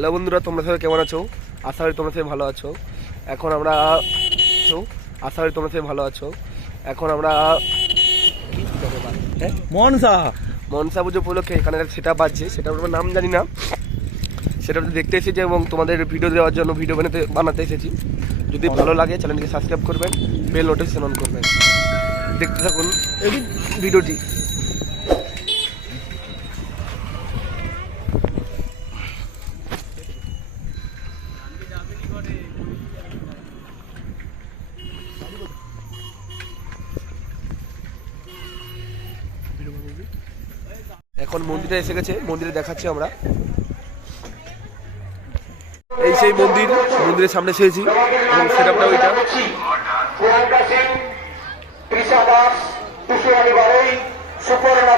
Hello বন্ধুরা তোমরা সবাই কেমন আছো? আশা করি তোমরা সবাই ভালো আছো। এখন আমরা আশা করি তোমরা সবাই ভালো আছো। এখন আমরা হ্যাঁ? মনসা। মনসা পুজো উপলক্ষে এখানে সেটা বাজছে সেটা আমার নাম জানি না। সেটা দেখতে এসেছি এবং তোমাদের ভিডিও দেওয়ার জন্য ভিডিও বানাতে বানাতে এসেছি। যদি ভালো লাগে চ্যানেলটিকে সাবস্ক্রাইব করবেন বেল নোটিফিকেশন অন করবেন। দেখতে থাকুন এই ভিডিওটি এখন মন্দিরে এসে গেছে, মন্দিরে দেখাচ্ছি আমরা। এই সেই মন্দির, মন্দিরের সামনে এসেছি সিং সুপর্ণা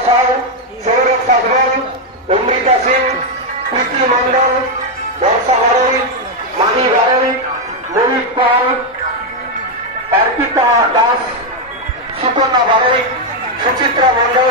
প্রীতি মন্ডল বর্ষা বারৈ মানি বারৈ মোহিত পাল অর্পিতা দাস সুকন্যা বারৈ সুচিত্রা মন্ডল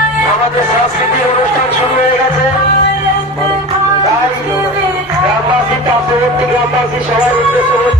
গ্রামবাসী পার্শ্ববর্তী গ্রামবাসী সবাই উদ্দেশ্য হচ্ছে আপনারা